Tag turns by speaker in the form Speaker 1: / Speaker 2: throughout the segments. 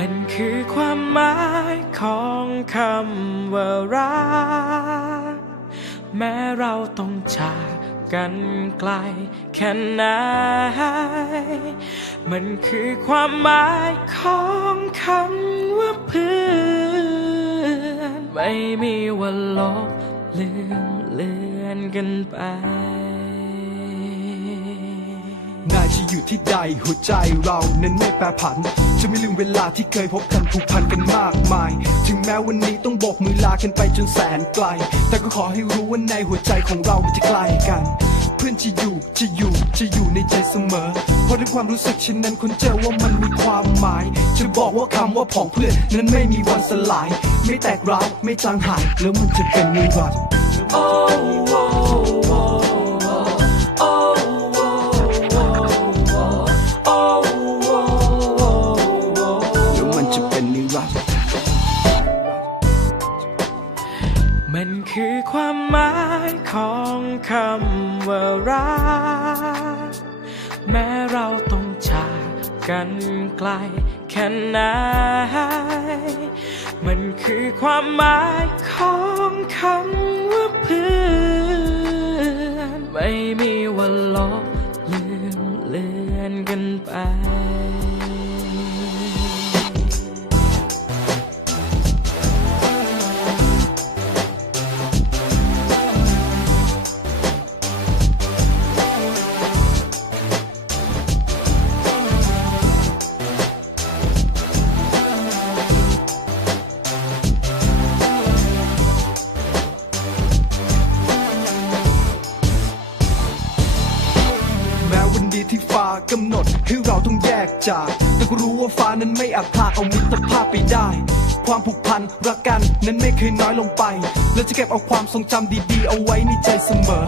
Speaker 1: มันคือความหมายของคำว่ารัก แม้เราต้องจากกันไกลแค่ไหน มันคือความหมายของคำว่าเพื่อ ม่มีวันลบเลือนเลือนกันไป
Speaker 2: นายจะอยู่ที่ใดหัวใจเรานั้นไม่แปรผัน จะไม่ลืมเวลาที่เคยพบกันผูกพันกันมากมาย ถึงแม้วันนี้ต้องโบกมือลากันไปจนแสนไกล แต่ก็ขอให้รู้ว่าในหัวใจของเรามันจะไกลกันื่อนจะอยู่จะอยู่จะอยู่ในใจเสมอ เพราะด้วยความรู้สึกเช่นนั้นคนเจอว่ามันมีความหมาย จะบอกว่าคำว่าผองเพื่อนนั้นไม่มีวันสลาย ไม่แตกร้าวไม่จางหายแล้วมันจะเป็นนิรันดร์ oh, oh. มัน
Speaker 1: คือความหมายของคำว่ารัก แม้เราต้องจากกันไกลแค่ไหน มันคือความหมายของคำว่าเพื่อน ไม่มีวันลบเลือนเลือนกันไป
Speaker 2: จากแต่ก็รู้ว่าฟ้านั้นไม่อาจพาเอามิตรภาพไปได้ ความผูกพันรักกันนั้นไม่เคยน้อยลงไป และจะเก็บเอาความทรงจำดีๆ เอาไว้ในใจเสมอ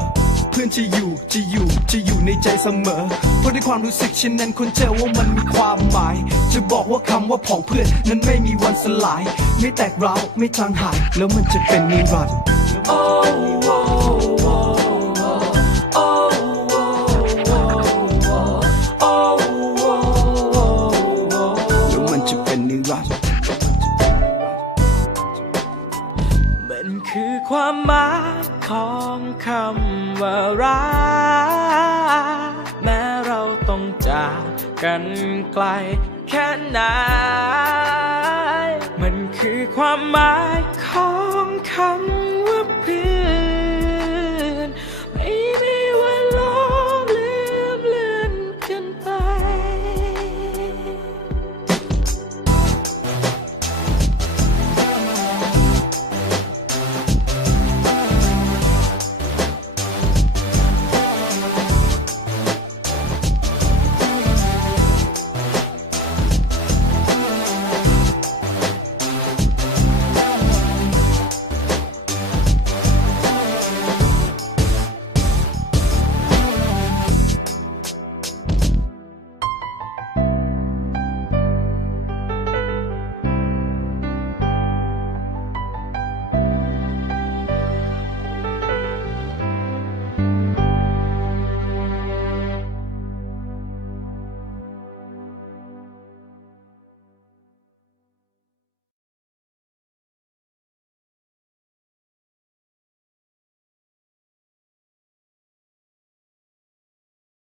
Speaker 2: เพื่อนจะอยู่จะอยู่จะอยู่ในใจเสมอ เพราะด้วยความรู้สึกเช่นนั้นคนเจอว่ามันมีความหมาย จะบอกว่าคำว่าผองเพื่อนนั้นไม่มีวันสลาย ไม่แตกร้าวไม่จางหายแล้วมันจะเป็นนิรันดร์แล้
Speaker 1: ความหมายของคำว่ารักแม้เราต้องจากกันไกลแค่ไหน มันคือความหมายของคำ